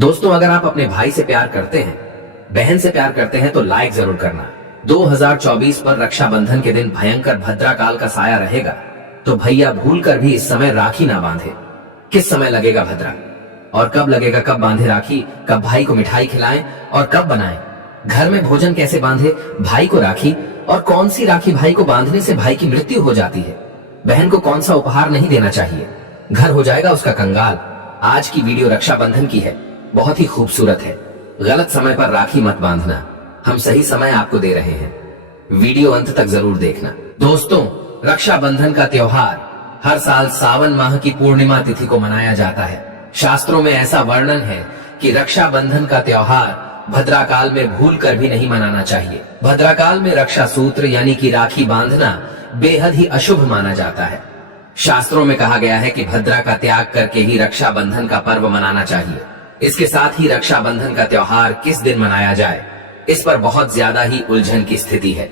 दोस्तों, अगर आप अपने भाई से प्यार करते हैं, बहन से प्यार करते हैं तो लाइक जरूर करना। 2024 पर रक्षाबंधन के दिन भयंकर भद्रा काल का साया रहेगा, तो भैया भूलकर भी इस समय राखी ना बांधे। किस समय लगेगा भद्रा और कब लगेगा, कब बांधे राखी, कब भाई को मिठाई खिलाएं और कब बनाएं, घर में भोजन कैसे बांधे भाई को राखी, और कौन सी राखी भाई को बांधने से भाई की मृत्यु हो जाती है, बहन को कौन सा उपहार नहीं देना चाहिए, घर हो जाएगा उसका कंगाल। आज की वीडियो रक्षाबंधन की है, बहुत ही खूबसूरत है। गलत समय पर राखी मत बांधना, हम सही समय आपको दे रहे हैं। वीडियो अंत तक जरूर देखना। दोस्तों, रक्षाबंधन का त्योहार हर साल सावन माह की पूर्णिमा तिथि को मनाया जाता है। शास्त्रों में ऐसा वर्णन है कि रक्षाबंधन का त्योहार भद्रा काल में भूल कर भी नहीं मनाना चाहिए। भद्रा काल में रक्षा सूत्र यानी कि राखी बांधना बेहद ही अशुभ माना जाता है। शास्त्रों में कहा गया है कि भद्रा का त्याग करके ही रक्षाबंधन का पर्व मनाना चाहिए। इसके साथ ही रक्षाबंधन का त्योहार किस दिन मनाया जाए, इस पर बहुत ज्यादा ही उलझन की स्थिति है।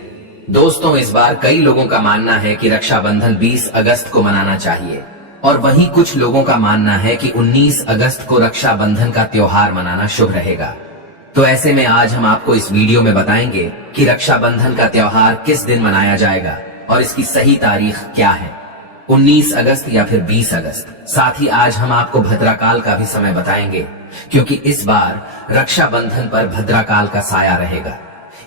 दोस्तों, इस बार कई लोगों का मानना है कि रक्षाबंधन 20 अगस्त को मनाना चाहिए, और वहीं कुछ लोगों का मानना है कि 19 अगस्त को रक्षाबंधन का त्योहार मनाना शुभ रहेगा। तो ऐसे में आज हम आपको इस वीडियो में बताएंगे कि रक्षाबंधन का त्योहार किस दिन मनाया जाएगा और इसकी सही तारीख क्या है, 19 अगस्त या फिर 20 अगस्त। साथ ही आज हम आपको भद्राकाल का भी समय बताएंगे, क्योंकि इस बार रक्षाबंधन पर भद्राकाल का साया रहेगा।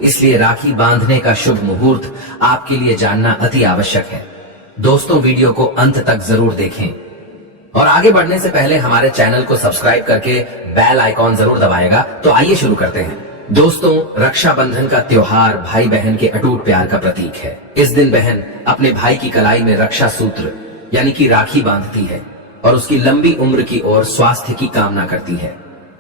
इसलिए राखी बांधने का शुभ मुहूर्त आपके लिए जानना अति आवश्यक है। दोस्तों, वीडियो को अंत तक जरूर देखें और आगे बढ़ने से पहले हमारे चैनल को सब्सक्राइब करके बेल आइकॉन जरूर दबाएगा। तो आइए शुरू करते हैं। दोस्तों, रक्षाबंधन का त्योहार भाई बहन के अटूट प्यार का प्रतीक है। इस दिन बहन अपने भाई की कलाई में रक्षा सूत्र यानी कि राखी बांधती है और उसकी लंबी उम्र की और स्वास्थ्य की कामना करती है,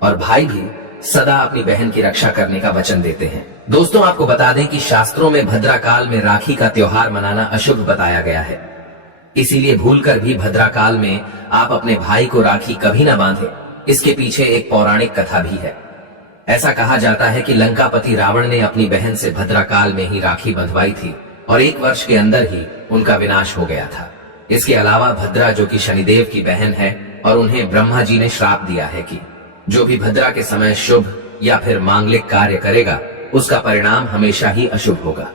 और भाई भी सदा अपनी बहन की रक्षा करने का वचन देते हैं। दोस्तों, आपको बता दें कि शास्त्रों में भद्रा काल में राखी का त्योहार मनाना अशुभ बताया गया है। इसीलिए भूलकर भी भद्रा काल में आप अपने भाई को राखी कभी ना बांधे। इसके पीछे एक पौराणिक कथा भी है। ऐसा कहा जाता है कि लंकापति रावण ने अपनी बहन से भद्रा काल में ही राखी बंधवाई थी और 1 वर्ष के अंदर ही उनका विनाश हो गया था। इसके अलावा भद्रा, जो कि शनिदेव की बहन है, और उन्हें ब्रह्मा जी ने श्राप दिया है कि जो भी भद्रा के समय शुभ या फिर मांगलिक कार्य करेगा, उसका परिणाम हमेशा ही अशुभ होगा।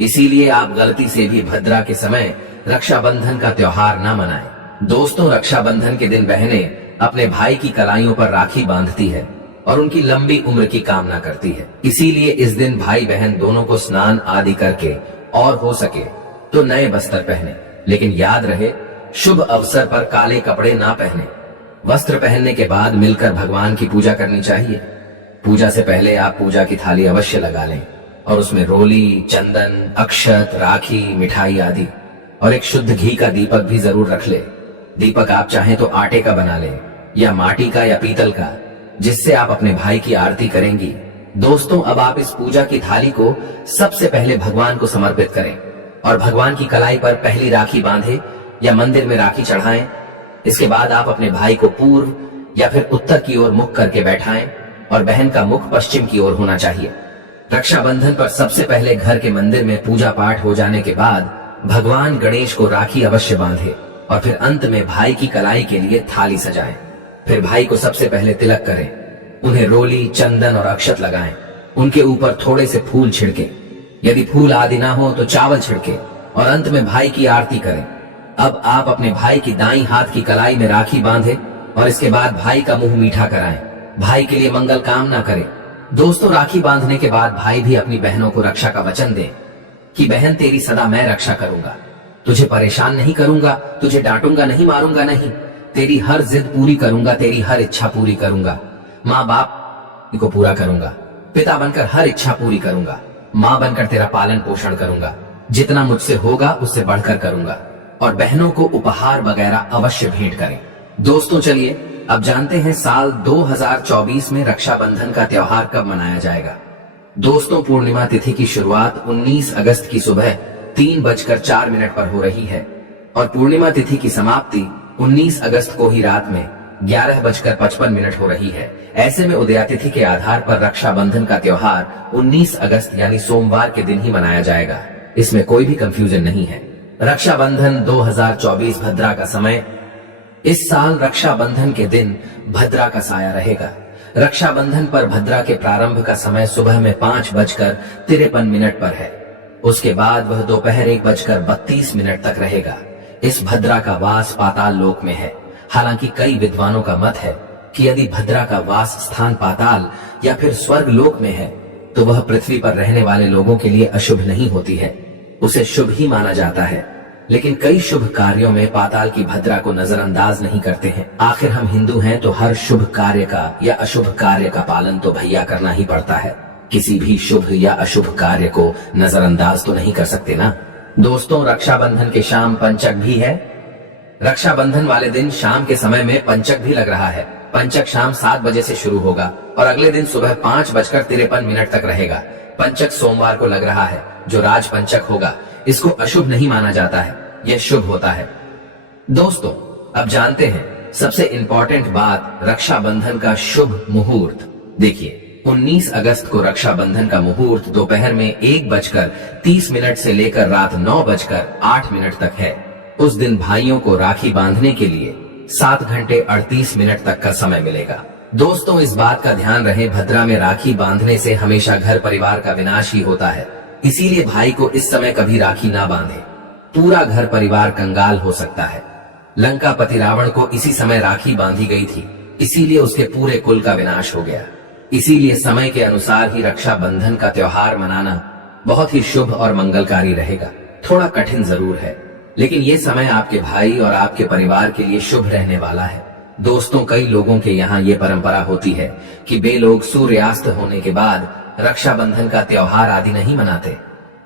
इसीलिए आप गलती से भी भद्रा के समय रक्षाबंधन का त्योहार न मनाएं। दोस्तों, रक्षाबंधन के दिन बहनें अपने भाई की कलाइयों पर राखी बांधती है और उनकी लंबी उम्र की कामना करती है। इसीलिए इस दिन भाई बहन दोनों को स्नान आदि करके और हो सके तो नए बस्तर पहने, लेकिन याद रहे शुभ अवसर पर काले कपड़े ना पहने। वस्त्र पहनने के बाद मिलकर भगवान की पूजा करनी चाहिए। पूजा से पहले आप पूजा की थाली अवश्य लगा लें और उसमें रोली, चंदन, अक्षत, राखी, मिठाई आदि और एक शुद्ध घी का दीपक भी जरूर रख ले। दीपक आप चाहें तो आटे का बना लें या माटी का या पीतल का, जिससे आप अपने भाई की आरती करेंगी। दोस्तों, अब आप इस पूजा की थाली को सबसे पहले भगवान को समर्पित करें और भगवान की कलाई पर पहली राखी बांधे या मंदिर में राखी चढ़ाएं। इसके बाद आप अपने भाई को पूर्व या फिर उत्तर की ओर मुख करके बैठाएं और बहन का मुख पश्चिम की ओर होना चाहिए। रक्षाबंधन पर सबसे पहले घर के मंदिर में पूजा पाठ हो जाने के बाद भगवान गणेश को राखी अवश्य बांधे और फिर अंत में भाई की कलाई के लिए थाली सजाएं। फिर भाई को सबसे पहले तिलक करें, उन्हें रोली, चंदन और अक्षत लगाएं। उनके ऊपर थोड़े से फूल छिड़के, यदि फूल आदि ना हो तो चावल छिड़के और अंत में भाई की आरती करें। अब आप अपने भाई की दाईं हाथ की कलाई में राखी बांधे और इसके बाद भाई का मुंह मीठा कराएं। भाई के लिए मंगल कामना करें। दोस्तों, राखी बांधने के बाद भाई भी अपनी बहनों को रक्षा का वचन दें कि बहन, तेरी सदा मैं रक्षा करूंगा, तुझे परेशान नहीं करूंगा, तुझे डांटूंगा नहीं, मारूंगा नहीं, तेरी हर जिद पूरी करूंगा, तेरी हर इच्छा पूरी करूंगा, माँ बाप को पूरा करूंगा, पिता बनकर हर इच्छा पूरी करूंगा, माँ बनकर तेरा पालन पोषण करूंगा, जितना मुझसे होगा उससे बढ़कर करूंगा, और बहनों को उपहार वगैरह अवश्य भेंट करें। दोस्तों, चलिए अब जानते हैं साल 2024 में रक्षाबंधन का त्योहार कब मनाया जाएगा। दोस्तों, पूर्णिमा तिथि की शुरुआत 19 अगस्त की सुबह 3:04 पर हो रही है और पूर्णिमा तिथि की समाप्ति 19 अगस्त को ही रात में 11:55 हो रही है। ऐसे में उदयातिथि के आधार पर रक्षाबंधन का त्योहार 19 अगस्त यानी सोमवार के दिन ही मनाया जाएगा। इसमें कोई भी कंफ्यूजन नहीं है। रक्षाबंधन 2024 भद्रा का समय। इस साल रक्षाबंधन के दिन भद्रा का साया रहेगा। रक्षाबंधन पर भद्रा के प्रारंभ का समय सुबह में 5:53 पर है। उसके बाद वह दोपहर 1:32 तक रहेगा। इस भद्रा का वास पाताल लोक में है। हालांकि कई विद्वानों का मत है कि यदि भद्रा का वास स्थान पाताल या फिर स्वर्ग लोक में है तो वह पृथ्वी पर रहने वाले लोगों के लिए अशुभ नहीं होती है, उसे शुभ ही माना जाता है। लेकिन कई शुभ कार्यों में पाताल की भद्रा को नजरअंदाज नहीं करते हैं। आखिर हम हिंदू हैं तो हर शुभ कार्य का या अशुभ कार्य का पालन तो भैया करना ही पड़ता है। किसी भी शुभ या अशुभ कार्य को नजरअंदाज तो नहीं कर सकते ना। दोस्तों, रक्षाबंधन के शाम पंचक भी है। रक्षाबंधन वाले दिन शाम के समय में पंचक भी लग रहा है। पंचक शाम 7 बजे से शुरू होगा और अगले दिन सुबह 5:53 तक रहेगा। पंचक सोमवार को लग रहा है, जो राज पंचक होगा। इसको अशुभ नहीं माना जाता है, यह शुभ होता है। दोस्तों, अब जानते हैं सबसे इंपॉर्टेंट बात, रक्षाबंधन का शुभ मुहूर्त। देखिए, 19 अगस्त को रक्षाबंधन का मुहूर्त दोपहर में 1:30 से लेकर रात 9:08 तक है। उस दिन भाइयों को राखी बांधने के लिए 7 घंटे 38 मिनट तक का समय मिलेगा। दोस्तों, इस बात का ध्यान रहे, भद्रा में राखी बांधने से हमेशा घर परिवार का विनाश ही होता है। इसीलिए भाई को इस समय कभी राखी ना बांधे, पूरा घर परिवार कंगाल हो सकता है। लंकापति रावण को इसी समय राखी बांधी गई थी, इसीलिए उसके पूरे कुल का विनाश हो गया। इसीलिए समय के अनुसार ही रक्षाबंधन का त्योहार मनाना बहुत ही शुभ और मंगलकारी रहेगा। थोड़ा कठिन जरूर है, लेकिन ये समय आपके भाई और आपके परिवार के लिए शुभ रहने वाला है। दोस्तों, कई लोगों के यहाँ ये परंपरा होती है कि वे लोग सूर्यास्त होने के बाद रक्षाबंधन का त्योहार आदि नहीं मनाते।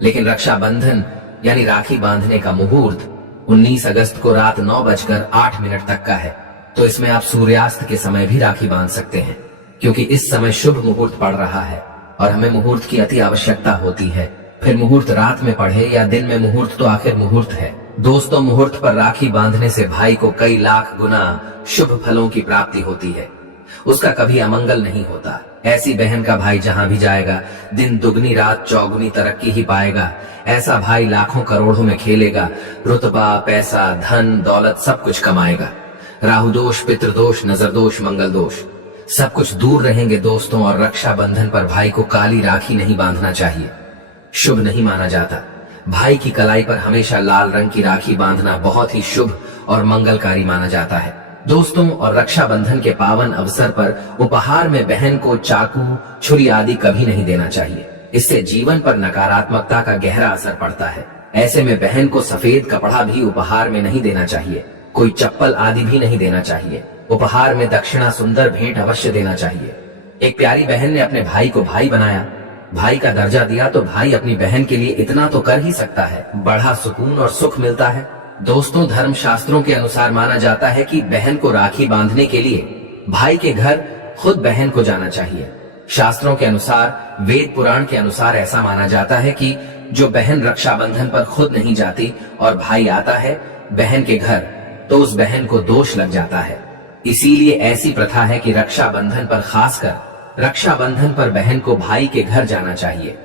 लेकिन रक्षाबंधन यानी राखी बांधने का मुहूर्त 19 अगस्त को रात 9:08 तक का है, तो इसमें आप सूर्यास्त के समय भी राखी बांध सकते हैं, क्योंकि इस समय शुभ मुहूर्त पड़ रहा है और हमें मुहूर्त की अति आवश्यकता होती है। फिर मुहूर्त रात में पढ़े या दिन में, मुहूर्त तो आखिर मुहूर्त है। दोस्तों, मुहूर्त पर राखी बांधने से भाई को कई लाख गुना शुभ फलों की प्राप्ति होती है, उसका कभी अमंगल नहीं होता। ऐसी बहन का भाई जहां भी जाएगा, दिन दुगनी रात चौगुनी तरक्की ही पाएगा। ऐसा भाई लाखों करोड़ों में खेलेगा, रुतबा, पैसा, धन, दौलत सब कुछ कमाएगा। राहु दोष, पितृदोष, नजर दोष, मंगल दोष सब कुछ दूर रहेंगे दोस्तों। और रक्षाबंधन पर भाई को काली राखी नहीं बांधना चाहिए, शुभ नहीं माना जाता। भाई की कलाई पर हमेशा लाल रंग की राखी बांधना बहुत ही शुभ और मंगलकारी माना जाता है। दोस्तों, और रक्षाबंधन के पावन अवसर पर उपहार में बहन को चाकू, छुरी आदि कभी नहीं देना चाहिए। इससे जीवन पर नकारात्मकता का गहरा असर पड़ता है। ऐसे में बहन को सफेद कपड़ा भी उपहार में नहीं देना चाहिए, कोई चप्पल आदि भी नहीं देना चाहिए। उपहार में दक्षिणा, सुंदर भेंट अवश्य देना चाहिए। एक प्यारी बहन ने अपने भाई को भाई बनाया, भाई का दर्जा दिया, तो भाई अपनी बहन के लिए इतना तो कर ही सकता है, बड़ा सुकून और सुख मिलता है। दोस्तों, धर्म शास्त्रों के अनुसार माना जाता है कि बहन को राखी बांधने के लिए भाई के घर खुद बहन को जाना चाहिए। शास्त्रों के अनुसार, वेद पुराण के अनुसार ऐसा माना जाता है कि जो बहन रक्षाबंधन पर खुद नहीं जाती और भाई आता है बहन के घर, तो उस बहन को दोष लग जाता है। इसीलिए ऐसी प्रथा है कि रक्षाबंधन पर, खासकर रक्षाबंधन पर बहन को भाई के घर जाना चाहिए।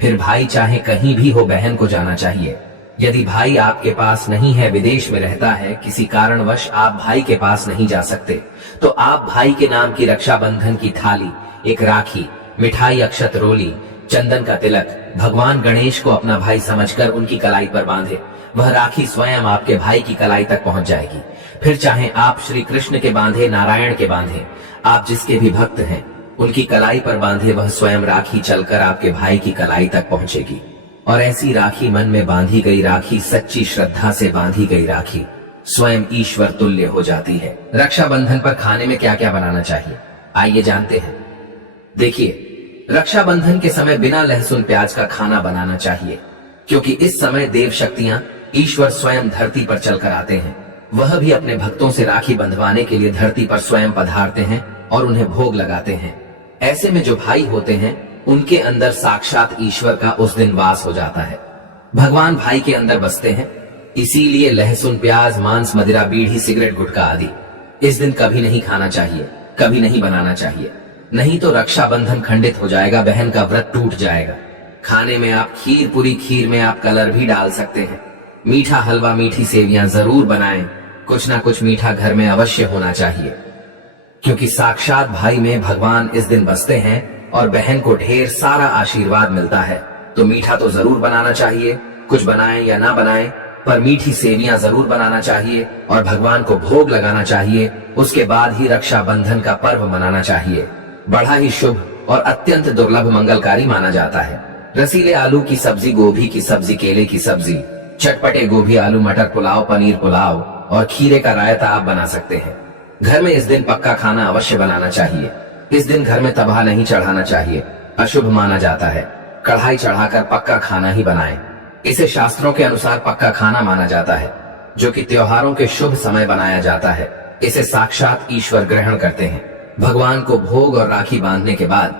फिर भाई चाहे कहीं भी हो, बहन को जाना चाहिए। यदि भाई आपके पास नहीं है, विदेश में रहता है, किसी कारणवश आप भाई के पास नहीं जा सकते, तो आप भाई के नाम की रक्षाबंधन की थाली, एक राखी, मिठाई, अक्षत रोली, चंदन का तिलक भगवान गणेश को अपना भाई समझकर उनकी कलाई पर बांधे। वह राखी स्वयं आपके भाई की कलाई तक पहुंच जाएगी। फिर चाहे आप श्री कृष्ण के बांधे, नारायण के बांधे, आप जिसके भी भक्त हैं उनकी कलाई पर बांधे, वह स्वयं राखी चलकर आपके भाई की कलाई तक पहुंचेगी। और ऐसी राखी, मन में बांधी गई राखी, सच्ची श्रद्धा से बांधी गई राखी स्वयं ईश्वर तुल्य हो जाती है। रक्षाबंधन पर खाने में क्या क्या बनाना चाहिए, आइए जानते हैं। देखिए, रक्षाबंधन के समय बिना लहसुन प्याज का खाना बनाना चाहिए, क्योंकि इस समय देव शक्तियां, ईश्वर स्वयं धरती पर चलकर आते हैं। वह भी अपने भक्तों से राखी बंधवाने के लिए धरती पर स्वयं पधारते हैं और उन्हें भोग लगाते हैं। ऐसे में जो भाई होते हैं उनके अंदर साक्षात ईश्वर का उस दिन वास हो जाता है। भगवान भाई के अंदर बसते हैं। इसीलिए लहसुन प्याज, मांस, मदिरा, बीड़ी, सिगरेट, गुटखा आदि इस दिन कभी नहीं खाना चाहिए, कभी नहीं बनाना चाहिए। नहीं तो रक्षाबंधन खंडित हो जाएगा, बहन का व्रत टूट जाएगा। खाने में आप खीर पूरी, खीर में आप कलर भी डाल सकते हैं। मीठा हलवा, मीठी सेवियां जरूर बनाएं। कुछ ना कुछ मीठा घर में अवश्य होना चाहिए। क्योंकि साक्षात भाई में भगवान इस दिन बसते हैं और बहन को ढेर सारा आशीर्वाद मिलता है। तो मीठा तो जरूर बनाना चाहिए, कुछ बनाएं या ना बनाएं, पर मीठी सेवियां जरूर बनाना चाहिए और भगवान को भोग लगाना चाहिए। उसके बाद ही रक्षाबंधन का पर्व मनाना चाहिए। बड़ा ही शुभ और अत्यंत दुर्लभ मंगलकारी माना जाता है। रसीले आलू की सब्जी, गोभी की सब्जी, केले की सब्जी, चटपटे गोभी आलू मटर पुलाव, पनीर पुलाव और खीरे का रायता आप बना सकते हैं। घर में इस दिन पक्का खाना अवश्य बनाना चाहिए। इस दिन घर में तबाह नहीं चढ़ाना चाहिए, अशुभ माना जाता है। कढ़ाई चढ़ाकर पक्का खाना ही बनाएं। इसे शास्त्रों के अनुसार पक्का खाना माना जाता है, जो कि त्योहारों के शुभ समय बनाया जाता है। इसे साक्षात ईश्वर ग्रहण करते हैं। भगवान को भोग और राखी बांधने के बाद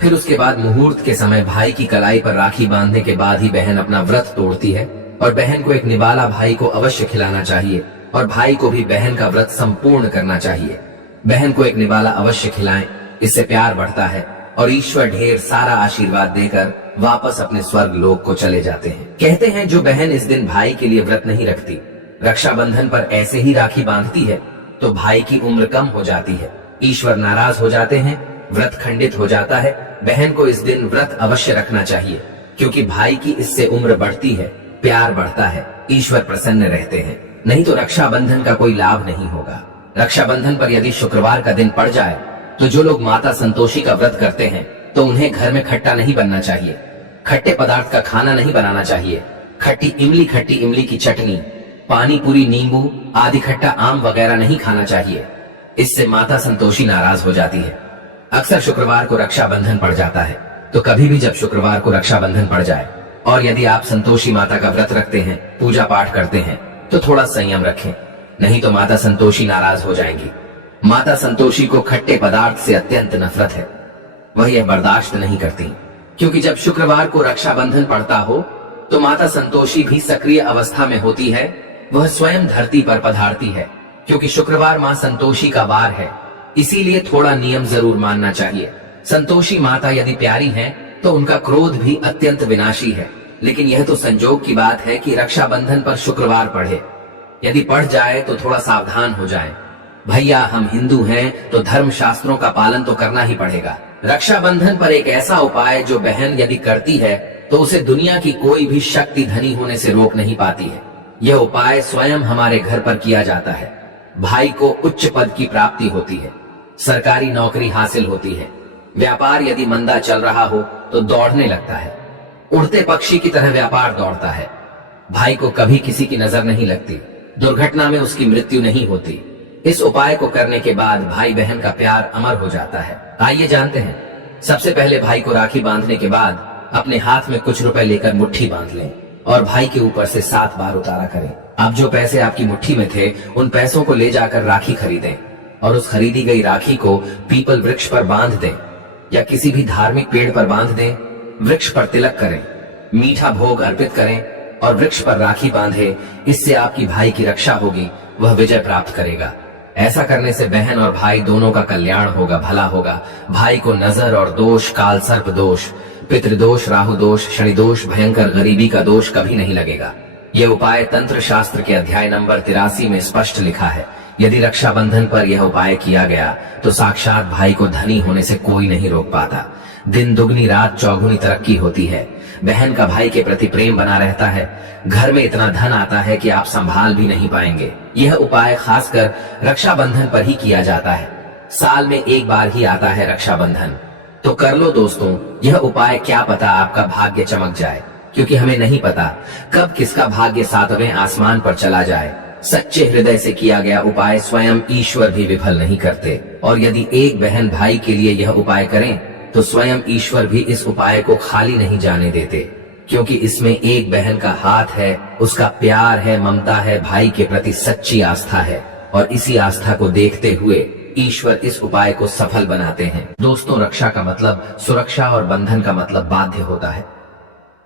फिर उसके बाद मुहूर्त के समय भाई की कलाई पर राखी बांधने के बाद ही बहन अपना व्रत तोड़ती है और बहन को एक निवाला भाई को अवश्य खिलाना चाहिए और भाई को भी बहन का व्रत संपूर्ण करना चाहिए। बहन को एक निवाला अवश्य खिलाएं, इससे प्यार बढ़ता है और ईश्वर ढेर सारा आशीर्वाद देकर वापस अपने स्वर्ग लोक को चले जाते हैं। कहते हैं जो बहन इस दिन भाई के लिए व्रत नहीं रखती, रक्षाबंधन पर ऐसे ही राखी बांधती है, तो भाई की उम्र कम हो जाती है, ईश्वर नाराज हो जाते हैं, व्रत खंडित हो जाता है। बहन को इस दिन व्रत अवश्य रखना चाहिए, क्योंकि भाई की इससे उम्र बढ़ती है, प्यार बढ़ता है, ईश्वर प्रसन्न रहते हैं। नहीं तो रक्षाबंधन का कोई लाभ नहीं होगा। रक्षाबंधन पर यदि शुक्रवार का दिन पड़ जाए तो जो लोग माता संतोषी का व्रत करते हैं तो उन्हें घर में खट्टा नहीं बनना चाहिए, खट्टे पदार्थ का खाना नहीं बनाना चाहिए। खट्टी इमली की चटनी, पानी पूरी, नींबू आदि खट्टा आम वगैरह नहीं खाना चाहिए। इससे माता संतोषी नाराज हो जाती है। अक्सर शुक्रवार को रक्षाबंधन पड़ जाता है, तो कभी भी जब शुक्रवार को रक्षाबंधन पड़ जाए और यदि आप संतोषी माता का व्रत रखते हैं, पूजा पाठ करते हैं, तो थोड़ा संयम रखें, नहीं तो माता संतोषी नाराज हो जाएंगी। माता संतोषी को खट्टे पदार्थ से अत्यंत नफरत है, वह यह बर्दाश्त नहीं करती, क्योंकि जब शुक्रवार को रक्षाबंधन पड़ता हो तो माता संतोषी भी सक्रिय अवस्था में होती है। वह स्वयं धरती पर पधारती है, क्योंकि शुक्रवार मां संतोषी का वार है, इसीलिए थोड़ा नियम जरूर मानना चाहिए। संतोषी माता यदि प्यारी हैं, तो उनका क्रोध भी अत्यंत विनाशी है, लेकिन यह तो संजोग की बात है कि रक्षाबंधन पर शुक्रवार पढ़े। यदि पढ़ जाए तो थोड़ा सावधान हो जाएं। भैया हम हिंदू हैं तो धर्म शास्त्रों का पालन तो करना ही पड़ेगा। रक्षाबंधन पर एक ऐसा उपाय जो बहन यदि करती है तो उसे दुनिया की कोई भी शक्ति धनी होने से रोक नहीं पाती है। यह उपाय स्वयं हमारे घर पर किया जाता है। भाई को उच्च पद की प्राप्ति होती है, सरकारी नौकरी हासिल होती है, व्यापार यदि मंदा चल रहा हो तो दौड़ने लगता है, उड़ते पक्षी की तरह व्यापार दौड़ता है। भाई को कभी किसी की नजर नहीं लगती, दुर्घटना में उसकी मृत्यु नहीं होती। इस उपाय को करने के बाद भाई बहन का प्यार अमर हो जाता है। आइए जानते हैं। सबसे पहले भाई को राखी बांधने के बाद अपने हाथ में कुछ रुपए लेकर मुट्ठी बांध लें और भाई के ऊपर से 7 बार उतारा करें। अब जो पैसे आपकी मुट्ठी में थे उन पैसों को ले जाकर राखी खरीदें और उस खरीदी गई राखी को पीपल वृक्ष पर बांध दें या किसी भी धार्मिक पेड़ पर बांध दें। वृक्ष पर तिलक करें, मीठा भोग अर्पित करें और वृक्ष पर राखी बांधे। इससे आपकी भाई की रक्षा होगी, वह विजय प्राप्त करेगा। ऐसा करने से बहन और भाई दोनों का कल्याण होगा, भला होगा। भाई को नजर और दोष, काल सर्प दोष, पितृदोष, राहु दोष, शनि दोष, भयंकर गरीबी का दोष कभी नहीं लगेगा। यह उपाय तंत्र शास्त्र के अध्याय नंबर 83 में स्पष्ट लिखा है। यदि रक्षाबंधन पर यह उपाय किया गया तो साक्षात भाई को धनी होने से कोई नहीं रोक पाता। दिन दुगनी रात चौगुनी तरक्की होती है। बहन का भाई के प्रति प्रेम बना रहता है। घर में इतना धन आता है कि आप संभाल भी नहीं पाएंगे। यह उपाय खासकर रक्षाबंधन पर ही किया जाता है। साल में एक बार ही आता है रक्षाबंधन, तो कर लो दोस्तों यह उपाय। क्या पता आपका भाग्य चमक जाए, क्योंकि हमें नहीं पता कब किसका भाग्य 7वें आसमान पर चला जाए। सच्चे हृदय से किया गया उपाय स्वयं ईश्वर भी विफल नहीं करते। और यदि एक बहन भाई के लिए यह उपाय करें तो स्वयं ईश्वर भी इस उपाय को खाली नहीं जाने देते, क्योंकि इसमें एक बहन का हाथ है, उसका प्यार है, ममता है, भाई के प्रति सच्ची आस्था है। और इसी आस्था को देखते हुए ईश्वर इस उपाय को सफल बनाते हैं। दोस्तों, रक्षा का मतलब सुरक्षा और बंधन का मतलब बाध्य होता है।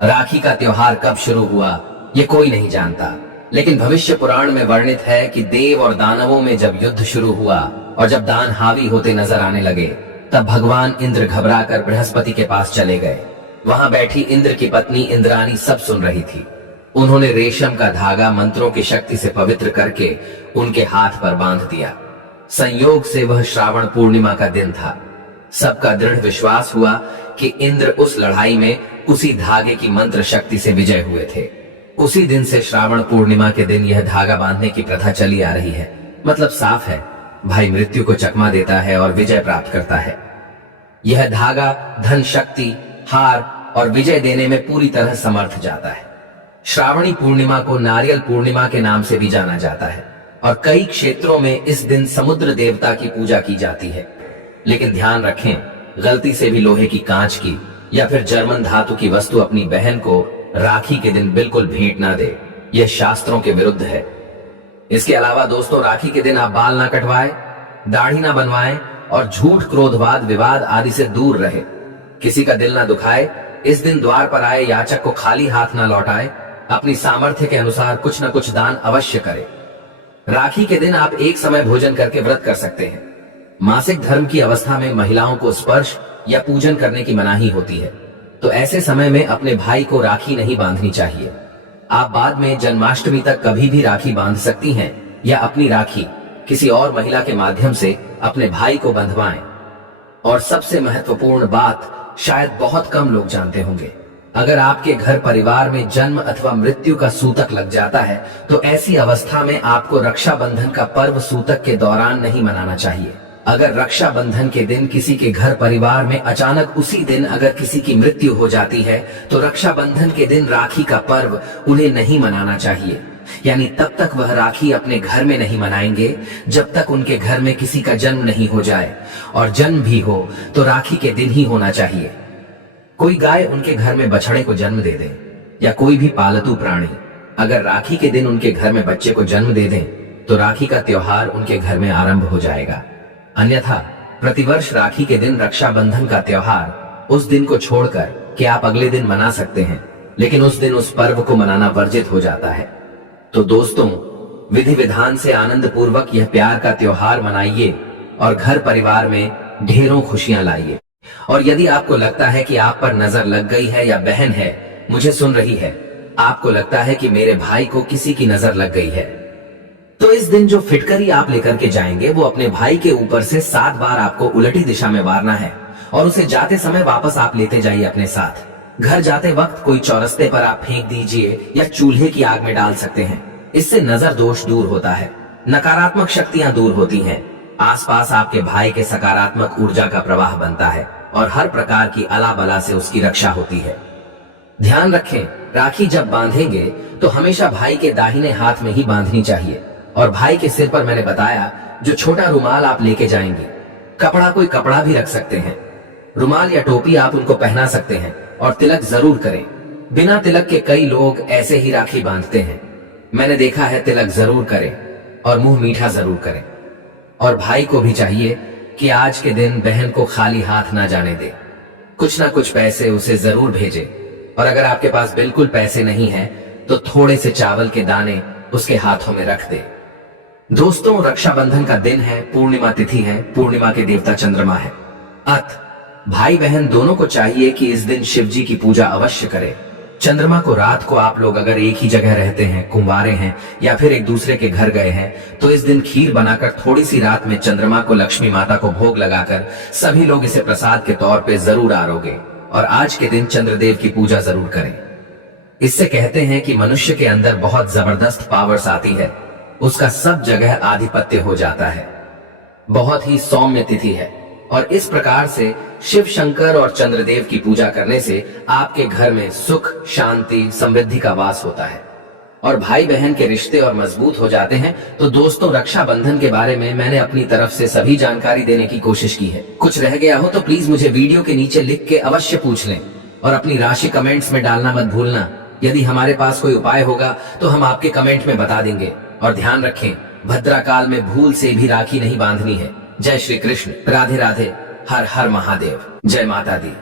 राखी का त्योहार कब शुरू हुआ ये कोई नहीं जानता, लेकिन भविष्य पुराण में वर्णित है कि देव और दानवों में जब युद्ध शुरू हुआ और जब दान हावी होते नजर आने लगे, तब भगवान इंद्र घबराकर बृहस्पति के पास चले गए। वहां बैठी इंद्र की पत्नी इंद्राणी सब सुन रही थी। उन्होंने रेशम का धागा मंत्रों की शक्ति से पवित्र करके उनके हाथ पर बांध दिया। संयोग से वह श्रावण पूर्णिमा का दिन था। सबका दृढ़ विश्वास हुआ कि इंद्र उस लड़ाई में उसी धागे की मंत्र शक्ति से विजय हुए थे। उसी दिन से श्रावण पूर्णिमा के दिन यह धागा बांधने की प्रथा चली आ रही है। मतलब साफ है, भाई मृत्यु को चकमा देता है और विजय प्राप्त करता है। यह धागा धन शक्ति, हार और विजय देने में पूरी तरह समर्थ जाता है। श्रावणी पूर्णिमा को नारियल पूर्णिमा के नाम से भी जाना जाता है और कई क्षेत्रों में इस दिन समुद्र देवता की पूजा की जाती है। लेकिन ध्यान रखें, गलती से भी लोहे की, कांच की या फिर जर्मन धातु की वस्तु अपनी बहन को राखी के दिन बिल्कुल भेंट ना दे। यह शास्त्रों के विरुद्ध है। इसके अलावा दोस्तों, राखी के दिन आप बाल ना कटवाएं, दाढ़ी ना बनवाएं और झूठ, क्रोधवाद, विवाद आदि से दूर रहे। किसी का दिल ना दुखाए। इस दिन द्वार पर आए याचक को खाली हाथ ना लौटाए। अपनी सामर्थ्य के अनुसार कुछ न कुछ दान अवश्य करें। राखी के दिन आप एक समय भोजन करके व्रत कर सकते हैं। मासिक धर्म की अवस्था में महिलाओं को स्पर्श या पूजन करने की मनाही होती है, तो ऐसे समय में अपने भाई को राखी नहीं बांधनी चाहिए। आप बाद में जन्माष्टमी तक कभी भी राखी बांध सकती हैं या अपनी राखी किसी और महिला के माध्यम से अपने भाई को बंधवाएं। और सबसे महत्वपूर्ण बात शायद बहुत कम लोग जानते होंगे, अगर आपके घर परिवार में जन्म अथवा मृत्यु का सूतक लग जाता है तो ऐसी अवस्था में आपको रक्षाबंधन का पर्व सूतक के दौरान नहीं मनाना चाहिए। अगर रक्षाबंधन के दिन किसी के घर परिवार में अचानक उसी दिन अगर किसी की मृत्यु हो जाती है तो रक्षाबंधन के दिन राखी का पर्व उन्हें नहीं मनाना चाहिए। यानी तब तक वह राखी अपने घर में नहीं मनाएंगे जब तक उनके घर में किसी का जन्म नहीं हो जाए, और जन्म भी हो तो राखी के दिन ही होना चाहिए। कोई गाय उनके घर में बछड़े को जन्म दे दे या कोई भी पालतू प्राणी अगर राखी के दिन उनके घर में बच्चे को जन्म दे दें तो राखी का त्योहार उनके घर में आरंभ हो जाएगा। अन्यथा प्रतिवर्ष राखी के दिन रक्षाबंधन का त्योहार उस दिन को छोड़कर कि आप अगले दिन मना सकते हैं, लेकिन उस दिन उस पर्व को मनाना वर्जित हो जाता है। तो दोस्तों, विधि विधान से आनंद पूर्वक यह प्यार का त्योहार मनाइए और घर परिवार में ढेरों खुशियां लाइए। और यदि आपको लगता है कि आप पर नजर लग गई है या बहन है मुझे सुन रही है, आपको लगता है कि मेरे भाई को किसी की नजर लग गई है, तो इस दिन जो फिटकरी आप लेकर के जाएंगे वो अपने भाई के ऊपर से 7 बार आपको उलटी दिशा में मारना है और उसे जाते समय वापस आप लेते जाइए अपने साथ। घर जाते वक्त कोई चौरस्ते पर आप फेंक दीजिए या चूल्हे की आग में डाल सकते हैं। इससे नजर दोष दूर होता है, नकारात्मक शक्तियां दूर होती हैं, आसपास आपके भाई के सकारात्मक ऊर्जा का प्रवाह बनता है और हर प्रकार की अला बला से उसकी रक्षा होती है। ध्यान रखें, राखी जब बांधेंगे तो हमेशा भाई के दाहिने हाथ में ही बांधनी चाहिए और भाई के सिर पर मैंने बताया जो छोटा रुमाल आप लेके जाएंगे, कपड़ा कोई कपड़ा भी रख सकते हैं, रुमाल या टोपी आप उनको पहना सकते हैं और तिलक जरूर करें। बिना तिलक के कई लोग ऐसे ही राखी बांधते हैं, मैंने देखा है। तिलक जरूर करें और मुंह मीठा जरूर करें। और भाई को भी चाहिए कि आज के दिन बहन को खाली हाथ ना जाने दे, कुछ ना कुछ पैसे उसे जरूर भेजे। और अगर आपके पास बिल्कुल पैसे नहीं है तो थोड़े से चावल के दाने उसके हाथों में रख दे। दोस्तों, रक्षाबंधन का दिन है, पूर्णिमा तिथि है, पूर्णिमा के देवता चंद्रमा है। अत भाई बहन दोनों को चाहिए कि इस दिन शिव जी की पूजा अवश्य करें। चंद्रमा को रात को आप लोग अगर एक ही जगह रहते हैं, कुंवारे हैं या फिर एक दूसरे के घर गए हैं तो इस दिन खीर बनाकर थोड़ी सी रात में चंद्रमा को लक्ष्मी माता को भोग लगाकर सभी लोग इसे प्रसाद के तौर पे जरूर आरोगे और आज के दिन चंद्रदेव की पूजा जरूर करें। इससे कहते हैं कि मनुष्य के अंदर बहुत जबरदस्त पावर्स आती है, उसका सब जगह आधिपत्य हो जाता है। बहुत ही सौम्य तिथि है और इस प्रकार से शिव शंकर और चंद्रदेव की पूजा करने से आपके घर में सुख, शांति, समृद्धि का वास होता है और भाई बहन के रिश्ते और मजबूत हो जाते हैं। तो दोस्तों, रक्षाबंधन के बारे में मैंने अपनी तरफ से सभी जानकारी देने की कोशिश की है। कुछ रह गया हो तो प्लीज मुझे वीडियो के नीचे लिख के अवश्य पूछ लें और अपनी राशि कमेंट्स में डालना मत भूलना। यदि हमारे पास कोई उपाय होगा तो हम आपके कमेंट में बता देंगे। और ध्यान रखें, भद्रा काल में भूल से भी राखी नहीं बांधनी है। जय श्री कृष्ण, राधे राधे, हर हर महादेव, जय माता दी।